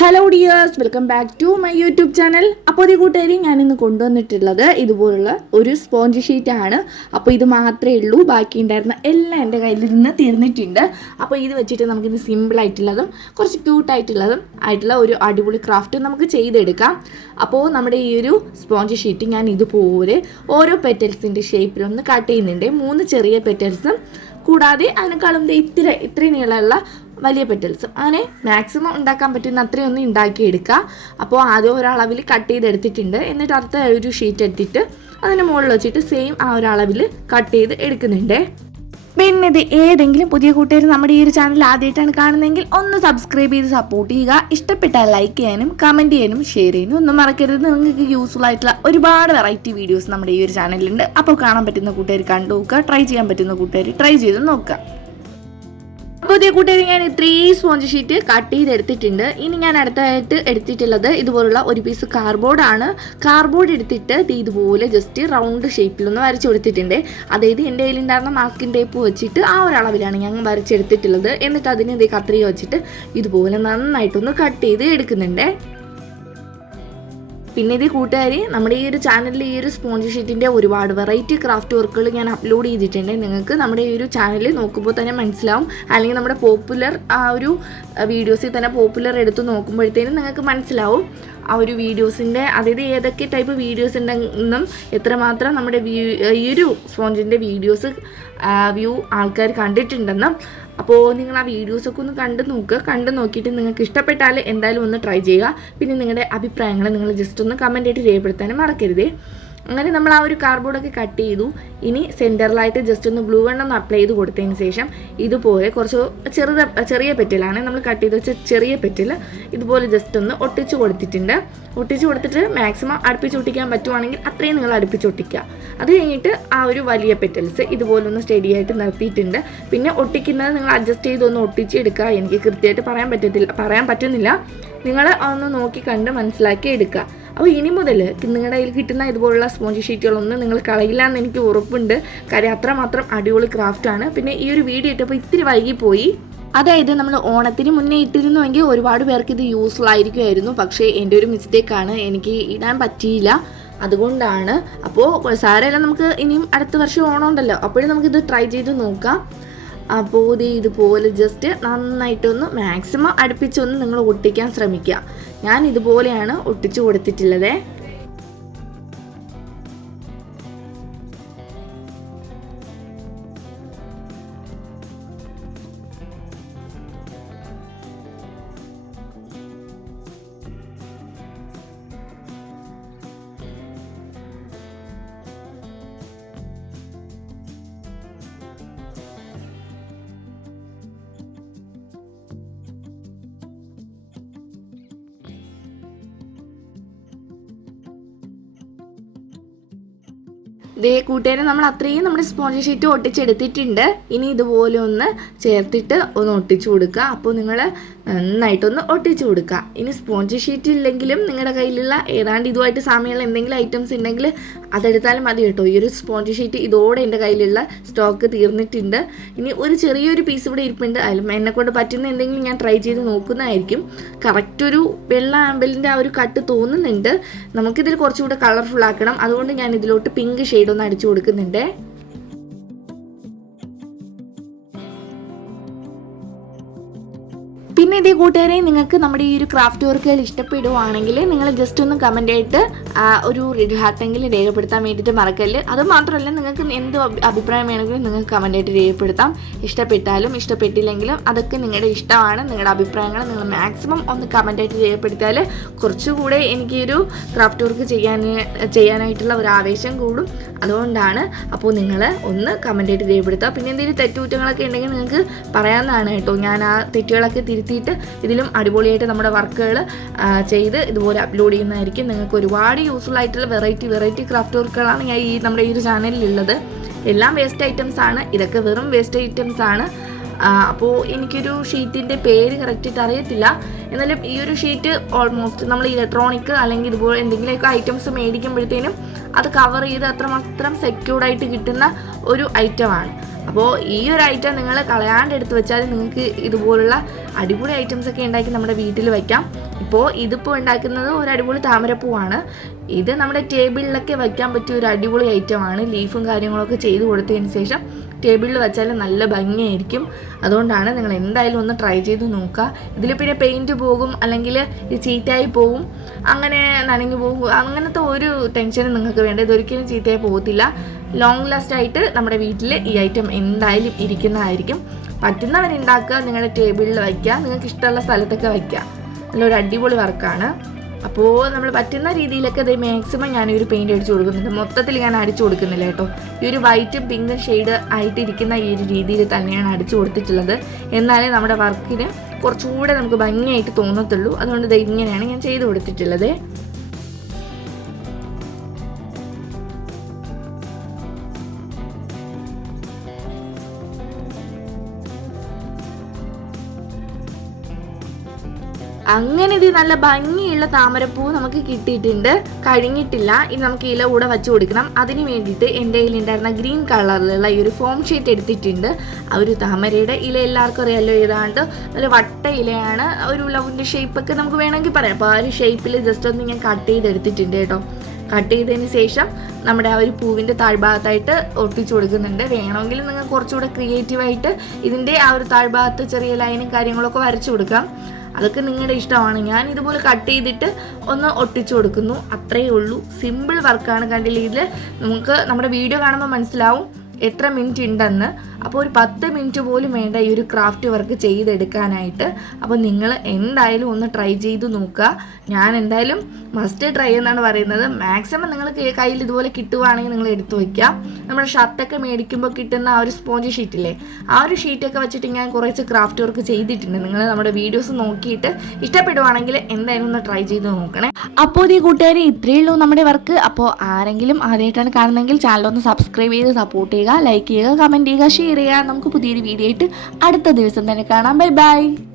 Hello dears welcome back to my YouTube channel അപ്പോൾ ഈ കൂട്ടുകാരി ഞാൻ ഇന്ന് കൊണ്ടുവന്നിട്ടുള്ളത് ഇതുപോലുള്ള ഒരു സ്പോഞ്ച് ഷീറ്റ് ആണ്. അപ്പോൾ ഇത് മാത്രമേ ഉള്ളൂ. ബാക്കി ഉണ്ടായിരുന്ന എല്ലാം എന്റെ കയ്യിൽ നിന്ന് തീർന്നിട്ടുണ്ട്. അപ്പോൾ ഇത് വെച്ചിട്ട് നമുക്കിന്ന് സിമ്പിൾ ആയിട്ടുള്ളതും കുറച്ച് ക്യൂട്ടായിട്ടുള്ളതും ആയിട്ടുള്ള ഒരു അടിപൊളി ക്രാഫ്റ്റ് നമുക്ക് ചെയ്തെടുക്കാം. അപ്പോൾ നമ്മുടെ ഈ ഒരു സ്പോഞ്ച് ഷീറ്റ് ഞാൻ ഇതുപോലെ ഓരോ പെറ്റൽസിന്റെ ഷേപ്പിലൊന്ന് കട്ട് ചെയ്യുന്നുണ്ട്. മൂന്ന് ചെറിയ പെറ്റൽസും കൂടാതെ അതിനേക്കാളും ഇത്ര ഇത്രയും നീളമുള്ള വലിയ പെറ്റൽസും അങ്ങനെ മാക്സിമം ഉണ്ടാക്കാൻ പറ്റുന്ന അത്രയും ഉണ്ടാക്കി ഉണ്ടാക്കിയെടുക്കുക. അപ്പോൾ ആദ്യം ഒരളവിൽ കട്ട് ചെയ്തെടുത്തിട്ടുണ്ട്. എന്നിട്ട് അടുത്ത ഒരു ഷീറ്റ് എടുത്തിട്ട് അതിന് മുകളിൽ വെച്ചിട്ട് സെയിം ആ ഒരളവിൽ കട്ട് ചെയ്ത് എടുക്കുന്നുണ്ട്. പിന്നെ ഇത് ഏതെങ്കിലും പുതിയ കൂട്ടുകാർ നമ്മുടെ ഈ ഒരു ചാനൽ ആദ്യമായിട്ടാണ് കാണുന്നതെങ്കിൽ ഒന്ന് സബ്സ്ക്രൈബ് ചെയ്ത് സപ്പോർട്ട് ചെയ്യുക. ഇഷ്ടപ്പെട്ടാൽ ലൈക്ക് ചെയ്യാനും കമന്റ് ചെയ്യാനും ഷെയർ ചെയ്യാനും ഒന്നും മറക്കരുത്. നിങ്ങൾക്ക് യൂസ്ഫുൾ ആയിട്ടുള്ള ഒരുപാട് വെറൈറ്റി വീഡിയോസ് നമ്മുടെ ഈ ഒരു ചാനലിലുണ്ട് അപ്പോൾ കാണാൻ പറ്റുന്ന കൂട്ടുകാർ കണ്ടു നോക്കുക ട്രൈ ചെയ്യാൻ പറ്റുന്ന കൂട്ടുകാർ ട്രൈ ചെയ്ത് നോക്കുക. പുതിയ കൂട്ടുകാർ ഞാൻ ഇത്രയും സ്പോഞ്ച് ഷീറ്റ് കട്ട് ചെയ്തെടുത്തിട്ടുണ്ട്. ഇനി ഞാൻ അടുത്തായിട്ട് എടുത്തിട്ടുള്ളത് ഇതുപോലുള്ള ഒരു പീസ് കാർബോർഡ് ആണ്. കാർഡ്ബോർഡ് എടുത്തിട്ട് ദേ ഇതുപോലെ ജസ്റ്റ് റൗണ്ട് ഷേപ്പിലൊന്ന് വരച്ചു കൊടുത്തിട്ടുണ്ട്. അതായത് എന്റെ കയ്യിലുണ്ടായിരുന്ന മാസ്കിൻ ടേപ്പ് വെച്ചിട്ട് ആ ഒരളവിലാണ് ഞാൻ വരച്ചെടുത്തിട്ടുള്ളത്. എന്നിട്ട് അതിന് ഇതേ കത്രിക വെച്ചിട്ട് ഇതുപോലെ നന്നായിട്ടൊന്ന് കട്ട് ചെയ്ത് എടുക്കുന്നുണ്ട്. പിന്നെ ഇത് കൂട്ടുകാർ നമ്മുടെ ഈ ഒരു ചാനലിൽ ഈ ഒരു സ്പോഞ്ച് ഷീറ്റിന്റെ ഒരുപാട് വെറൈറ്റി ക്രാഫ്റ്റ് വർക്കുകൾ ഞാൻ അപ്ലോഡ് ചെയ്തിട്ടുണ്ട്. നിങ്ങൾക്ക് നമ്മുടെ ഈ ഒരു ചാനൽ നോക്കുമ്പോൾ തന്നെ മനസ്സിലാവും. അല്ലെങ്കിൽ നമ്മുടെ പോപ്പുലർ ആ ഒരു വീഡിയോസിൽ തന്നെ പോപ്പുലർ എടുത്ത് നോക്കുമ്പോഴത്തേനും നിങ്ങൾക്ക് മനസ്സിലാവും. ആ ഒരു വീഡിയോസിന്റെ അതായത് ഏതൊക്കെ ടൈപ്പ് വീഡിയോസ് ഉണ്ടെന്നും എത്രമാത്രം നമ്മുടെ വ്യൂ ഈ ഒരു സ്പോഞ്ചിന്റെ വീഡിയോസ് വ്യൂ ആൾക്കാർ കണ്ടിട്ടുണ്ടെന്നും. അപ്പോൾ നിങ്ങൾ ആ വീഡിയോസൊക്കെ ഒന്ന് കണ്ടു നോക്കുക കണ്ടു നോക്കിയിട്ട് നിങ്ങൾക്ക് ഇഷ്ടപ്പെട്ടാൽ എന്തായാലും ഒന്ന് ട്രൈ ചെയ്യുക. പിന്നെ നിങ്ങളുടെ അഭിപ്രായങ്ങൾ നിങ്ങൾ ജസ്റ്റ് ഒന്ന് കമന്റ് ആയിട്ട് രേഖപ്പെടുത്താനും മറക്കരുതേ. അങ്ങനെ നമ്മൾ ആ ഒരു കാർഡ്ബോർഡൊക്കെ കട്ട് ചെയ്തു. ഇനി സെന്ററിലായിട്ട് ജസ്റ്റ് ഒന്ന് ബ്ലൂ വെണ്ണം ഒന്ന് അപ്ലൈ ചെയ്ത് കൊടുത്തതിന് ശേഷം ഇതുപോലെ കുറച്ച് ചെറുത ചെറിയ പെറ്റിലാണ് നമ്മൾ കട്ട് ചെയ്ത് വെച്ച ചെറിയ പെറ്റിൽ ഇതുപോലെ ജസ്റ്റ് ഒന്ന് ഒട്ടിച്ച് കൊടുത്തിട്ടുണ്ട്. ഒട്ടിച്ച് കൊടുത്തിട്ട് മാക്സിമം അടുപ്പിച്ച് ഒട്ടിക്കാൻ പറ്റുവാണെങ്കിൽ അത്രയും നിങ്ങൾ അടുപ്പിച്ച് ഒട്ടിക്കുക. അത് കഴിഞ്ഞിട്ട് ആ ഒരു വലിയ പെറ്റൽസ് ഇതുപോലെ ഒന്ന് സ്റ്റഡി ആയിട്ട് നിർത്തിയിട്ടുണ്ട്. പിന്നെ ഒട്ടിക്കുന്നത് നിങ്ങൾ അഡ്ജസ്റ്റ് ചെയ്ത് ഒന്ന് ഒട്ടിച്ചെടുക്കുക എനിക്ക് കൃത്യമായിട്ട് പറയാൻ പറ്റത്തില്ല പറയാൻ പറ്റുന്നില്ല. നിങ്ങൾ ഒന്ന് നോക്കി കണ്ട് മനസ്സിലാക്കി എടുക്കുക. അപ്പോൾ ഇനി മുതൽ നിങ്ങളുടെ കയ്യിൽ കിട്ടുന്ന ഇതുപോലുള്ള സ്പോഞ്ച് ഷീറ്റുകളൊന്നും നിങ്ങൾ കളയില്ല എന്ന് എനിക്ക് ഉറപ്പുണ്ട്. കാര്യം അത്രമാത്രം അടിപൊളി ക്രാഫ്റ്റാണ് പിന്നെ ഈ ഒരു വീഡിയോ ഇട്ടപ്പോൾ ഇത്തിരി വൈകിപ്പോയി. അതായത് നമ്മൾ ഓണത്തിന് മുന്നേ ഇട്ടിരുന്നുവെങ്കിൽ ഒരുപാട് പേർക്ക് ഇത് യൂസ്ഫുൾ ആയിരിക്കുമായിരുന്നു. പക്ഷേ എന്റെ ഒരു മിസ്റ്റേക്കാണ് എനിക്ക് ഇടാൻ പറ്റിയില്ല. അതുകൊണ്ടാണ്. അപ്പോൾ സാരമല്ല നമുക്ക് ഇനിയും അടുത്ത വർഷം ഓണം ഉണ്ടല്ലോ അപ്പോഴും നമുക്കിത് ട്രൈ ചെയ്ത് നോക്കാം. അപ്പോൾ ഇത് ഇതുപോലെ ജസ്റ്റ് നന്നായിട്ടൊന്ന് മാക്സിമം അടുപ്പിച്ചൊന്ന് നിങ്ങൾ ഒട്ടിക്കാൻ ശ്രമിക്കുക. ഞാൻ ഇതുപോലെയാണ് ഒട്ടിച്ചു കൊടുത്തിട്ടുള്ളത്. ദേ കൂട്ടുകാരെ നമ്മൾ അത്രയും നമ്മുടെ സ്പോഞ്ച് ഷീറ്റ് ഒട്ടിച്ചെടുത്തിട്ടുണ്ട്. ഇനി ഇതുപോലെ ഒന്ന് ചേർത്തിട്ട് ഒന്ന് ഒട്ടിച്ചു കൊടുക്കുക. അപ്പോൾ നിങ്ങൾ നന്നായിട്ടൊന്ന് ഒട്ടിച്ചു കൊടുക്കുക. ഇനി സ്പോഞ്ച് ഷീറ്റ് ഇല്ലെങ്കിലും നിങ്ങളുടെ കയ്യിലുള്ള ഏതാണ്ട് ഇതുമായിട്ട് സാമ്യമുള്ള എന്തെങ്കിലും ഐറ്റംസ് ഉണ്ടെങ്കിൽ അതെടുത്താലും മതി കേട്ടോ. ഈ ഒരു സ്പോഞ്ച് ഷീറ്റ് ഇതോടെ എന്റെ കയ്യിലുള്ള സ്റ്റോക്ക് തീർന്നിട്ടുണ്ട്. ഇനി ഒരു ചെറിയൊരു പീസ് ഇവിടെ ഇരിപ്പുണ്ട്. അതിലും എന്നെക്കൊണ്ട് പറ്റുന്ന എന്തെങ്കിലും ഞാൻ ട്രൈ ചെയ്ത് നോക്കുന്നതായിരിക്കും. കറക്റ്റ് ഒരു വെള്ള ആമ്പലിന്റെ ആ ഒരു കട്ട് തോന്നുന്നുണ്ട്. നമുക്കിതിൽ കുറച്ചുകൂടെ കളർഫുൾ ആക്കണം. അതുകൊണ്ട് ഞാൻ ഇതിലോട്ട് പിങ്ക് ഷെയ്ഡ് ഒന്ന് അടിച്ചു കൊടുക്കുന്നുണ്ട്. പിന്നെ ഇതേ കൂട്ടുകാരെ നിങ്ങൾക്ക് നമ്മുടെ ഈ ഒരു ക്രാഫ്റ്റ് വർക്കുകൾ ഇഷ്ടപ്പെടുവാണെങ്കിൽ നിങ്ങൾ ജസ്റ്റ് ഒന്ന് കമന്റ് ആയിട്ട് ഒരു റെഡ് ഹാർട്ടെങ്കിലും രേഖപ്പെടുത്താൻ വേണ്ടിയിട്ട് മറക്കല്ല്. അത് മാത്രമല്ല നിങ്ങൾക്ക് എന്ത് അഭിപ്രായം വേണമെങ്കിലും നിങ്ങൾക്ക് കമന്റ് ആയിട്ട് രേഖപ്പെടുത്താം. ഇഷ്ടപ്പെട്ടാലും ഇഷ്ടപ്പെട്ടില്ലെങ്കിലും അതൊക്കെ നിങ്ങളുടെ ഇഷ്ടമാണ് നിങ്ങളുടെ അഭിപ്രായങ്ങൾ നിങ്ങൾ മാക്സിമം ഒന്ന് കമന്റ് ആയിട്ട് രേഖപ്പെടുത്തിയാൽ കുറച്ചുകൂടെ എനിക്കൊരു ക്രാഫ്റ്റ് വർക്ക് ചെയ്യാൻ ചെയ്യാനായിട്ടുള്ള ഒരു ആവേശം കൂടും. അതുകൊണ്ടാണ് അപ്പോൾ നിങ്ങൾ ഒന്ന് കമന്റ് ആയിട്ട് രേഖപ്പെടുത്തുക. പിന്നെ എന്തെങ്കിലും തെറ്റുകുറ്റങ്ങളൊക്കെ ഉണ്ടെങ്കിൽ നിങ്ങൾക്ക് പറയാവുന്നതാണ് കേട്ടോ. ഞാൻ ആ തെറ്റുകളൊക്കെ തിരുത്തിയിട്ട് ഇതിലും അടിപൊളിയായിട്ട് നമ്മുടെ വർക്കുകൾ ചെയ്ത് ഇതുപോലെ അപ്ലോഡ് ചെയ്യുന്നതായിരിക്കും. നിങ്ങൾക്ക് ഒരുപാട് യൂസ്ഫുൾ ആയിട്ടുള്ള വെറൈറ്റി വെറൈറ്റി ക്രാഫ്റ്റ് വർക്കുകളാണ് ഞാൻ ഈ നമ്മുടെ ഈ ഒരു ചാനലിലുള്ളത് എല്ലാം വേസ്റ്റ് ഐറ്റംസ് ആണ്. ഇതൊക്കെ വെറും വേസ്റ്റ് ഐറ്റംസ് ആണ്. അപ്പോൾ എനിക്കൊരു ഷീറ്റിന്റെ പേര് കറക്റ്റായിട്ട് അറിയത്തില്ല. എന്നാലും ഈ ഒരു ഷീറ്റ് ഓൾമോസ്റ്റ് നമ്മൾ ഇലക്ട്രോണിക് അല്ലെങ്കിൽ ഇതുപോലെ എന്തെങ്കിലുമൊക്കെ ഐറ്റംസ് മേടിക്കുമ്പോഴത്തേനും അത് കവർ ചെയ്ത് അത്രമാത്രം സെക്യൂർഡായിട്ട് കിട്ടുന്ന ഒരു ഐറ്റമാണ് അപ്പോൾ ഈ ഒരു ഐറ്റം നിങ്ങൾ കളയാണ്ട് എടുത്ത് വെച്ചാൽ നിങ്ങൾക്ക് ഇതുപോലുള്ള അടിപൊളി ഐറ്റംസ് ഒക്കെ ഉണ്ടാക്കി നമ്മുടെ വീട്ടിൽ വയ്ക്കാം ഇപ്പോൾ ഇതിപ്പോൾ ഉണ്ടാക്കുന്നത് ഒരു അടിപൊളി താമരപ്പൂവാണ്. ഇത് നമ്മുടെ ടേബിളിലൊക്കെ വയ്ക്കാൻ പറ്റിയ ഒരു അടിപൊളി ഐറ്റമാണ് ലീഫും കാര്യങ്ങളൊക്കെ ചെയ്ത് കൊടുത്തതിന് ശേഷം ടേബിളിൽ വെച്ചാൽ നല്ല ഭംഗിയായിരിക്കും. അതുകൊണ്ടാണ് നിങ്ങൾ എന്തായാലും ഒന്ന് ട്രൈ ചെയ്ത് നോക്കുക. ഇതിൽ പിന്നെ പെയിന്റ് പോകും അല്ലെങ്കിൽ ചീറ്റായി പോകും അങ്ങനെ നനഞ്ഞു പോകും അങ്ങനത്തെ ഒരു ടെൻഷനും നിങ്ങൾക്ക് വേണ്ട. ഇതൊരിക്കലും ചീത്തയായി പോകത്തില്ല. ലോങ് ലാസ്റ്റ് ആയിട്ട് നമ്മുടെ വീട്ടിൽ ഈ ഐറ്റം എന്തായാലും ഇരിക്കുന്നതായിരിക്കും. പറ്റുന്നവരുണ്ടാക്കുക നിങ്ങളുടെ ടേബിളിൽ വയ്ക്കുക നിങ്ങൾക്ക് ഇഷ്ടമുള്ള സ്ഥലത്തൊക്കെ വയ്ക്കുക. നല്ലൊരു അടിപൊളി വർക്കാണ് അപ്പോൾ നമ്മൾ പറ്റുന്ന രീതിയിലൊക്കെ ഇത് മാക്സിമം ഞാൻ ഒരു പെയിന്റ് അടിച്ചു കൊടുക്കുന്നുണ്ട്. മൊത്തത്തിൽ ഞാൻ അടിച്ചു കൊടുക്കുന്നില്ല കേട്ടോ. ഈ ഒരു വൈറ്റും പിങ്കും ഷെയ്ഡ് ആയിട്ടിരിക്കുന്ന ഈ ഒരു രീതിയിൽ തന്നെയാണ് അടിച്ചു കൊടുത്തിട്ടുള്ളത്. എന്നാലേ നമ്മുടെ വർക്കിന് കുറച്ചുകൂടെ നമുക്ക് ഭംഗിയായിട്ട് തോന്നത്തുള്ളൂ. അതുകൊണ്ട് ഇത് ഇങ്ങനെയാണ് ഞാൻ ചെയ്ത് കൊടുത്തിട്ടുള്ളത്. അങ്ങനെ ഇത് നല്ല ഭംഗിയുള്ള താമരപ്പൂ നമുക്ക് കിട്ടിയിട്ടുണ്ട്. കഴിഞ്ഞിട്ടില്ല. ഇത് നമുക്ക് ഇല കൂടെ വെച്ച് കൊടുക്കണം. അതിന് വേണ്ടിയിട്ട് എന്റെ കയ്യിലുണ്ടായിരുന്ന ഗ്രീൻ കളറിലുള്ള ഈ ഒരു ഫോം ഷീറ്റ് എടുത്തിട്ടുണ്ട്. ആ ഒരു താമരയുടെ ഇല എല്ലാവർക്കും അറിയാമല്ലോ ഏതാണ്ട് ഒരു വട്ട ഇലയാണ്. ഒരു ലവിന്റെ ഷേപ്പൊക്കെ നമുക്ക് വേണമെങ്കിൽ പറയാം. അപ്പോൾ ആ ഒരു ഷേപ്പിൽ ജസ്റ്റ് ഒന്ന് ഞാൻ കട്ട് ചെയ്തെടുത്തിട്ടുണ്ട് കേട്ടോ. കട്ട് ചെയ്തതിന് ശേഷം നമ്മുടെ ആ ഒരു പൂവിന്റെ താഴ്ഭാഗത്തായിട്ട് ഒട്ടിച്ചു കൊടുക്കുന്നുണ്ട്. വേണമെങ്കിൽ നിങ്ങൾ കുറച്ചുകൂടെ ക്രിയേറ്റീവായിട്ട് ഇതിന്റെ ആ ഒരു താഴ്ഭാഗത്ത് ചെറിയ ലൈനും കാര്യങ്ങളൊക്കെ വരച്ചു കൊടുക്കാം. അതൊക്കെ നിങ്ങളുടെ ഇഷ്ടമാണ്. ഞാൻ ഇതുപോലെ കട്ട് ചെയ്തിട്ട് ഒന്ന് ഒട്ടിച്ചു കൊടുക്കുന്നു. അത്രയേ ഉള്ളൂ. സിമ്പിൾ വർക്കാണ് കണ്ടില്ല ഇതിൽ നമുക്ക് നമ്മുടെ വീഡിയോ കാണുമ്പോൾ മനസ്സിലാവും. എത്ര മിനിറ്റ് ഉണ്ടെന്ന്. അപ്പോൾ ഒരു പത്ത് മിനിറ്റ് പോലും വേണ്ട ഈ ഒരു ക്രാഫ്റ്റ് വർക്ക് ചെയ്തെടുക്കാനായിട്ട്. അപ്പോൾ നിങ്ങൾ എന്തായാലും ഒന്ന് ട്രൈ ചെയ്ത് നോക്കുക. ഞാൻ എന്തായാലും മസ്റ്റ് ട്രൈ എന്നാണ് പറയുന്നത്. മാക്സിമം നിങ്ങൾ കയ്യിൽ ഇതുപോലെ കിട്ടുവാണെങ്കിൽ നിങ്ങൾ എടുത്തു വയ്ക്കുക നമ്മുടെ ഷർട്ടൊക്കെ മേടിക്കുമ്പോൾ കിട്ടുന്ന ആ ഒരു സ്പോഞ്ച് ഷീറ്റില്ലേ ആ ഒരു ഷീറ്റൊക്കെ വെച്ചിട്ട് ഞാൻ കുറച്ച് ക്രാഫ്റ്റ് വർക്ക് ചെയ്തിട്ടുണ്ട്. നിങ്ങൾ നമ്മുടെ വീഡിയോസ് നോക്കിയിട്ട് ഇഷ്ടപ്പെടുവാണെങ്കിൽ എന്തായാലും ഒന്ന് ട്രൈ ചെയ്ത് നോക്കണേ. അപ്പോൾ ഈ കൂട്ടുകാരെ ഇത്രയേ ഉള്ളൂ നമ്മുടെ വർക്ക് അപ്പോൾ ആരെങ്കിലും ആദ്യമായിട്ടാണ് കാണുന്നതെങ്കിൽ ചാനൽ ഒന്ന് സബ്സ്ക്രൈബ് ചെയ്ത് സപ്പോർട്ട് ചെയ്യുക ലൈക്ക് ചെയ്യുക കമന്റ് ചെയ്യുക ഷെയർ ചെയ്യുക. നമുക്ക് പുതിയൊരു വീഡിയോ ആയിട്ട് അടുത്ത ദിവസം തന്നെ കാണാം. Bye bye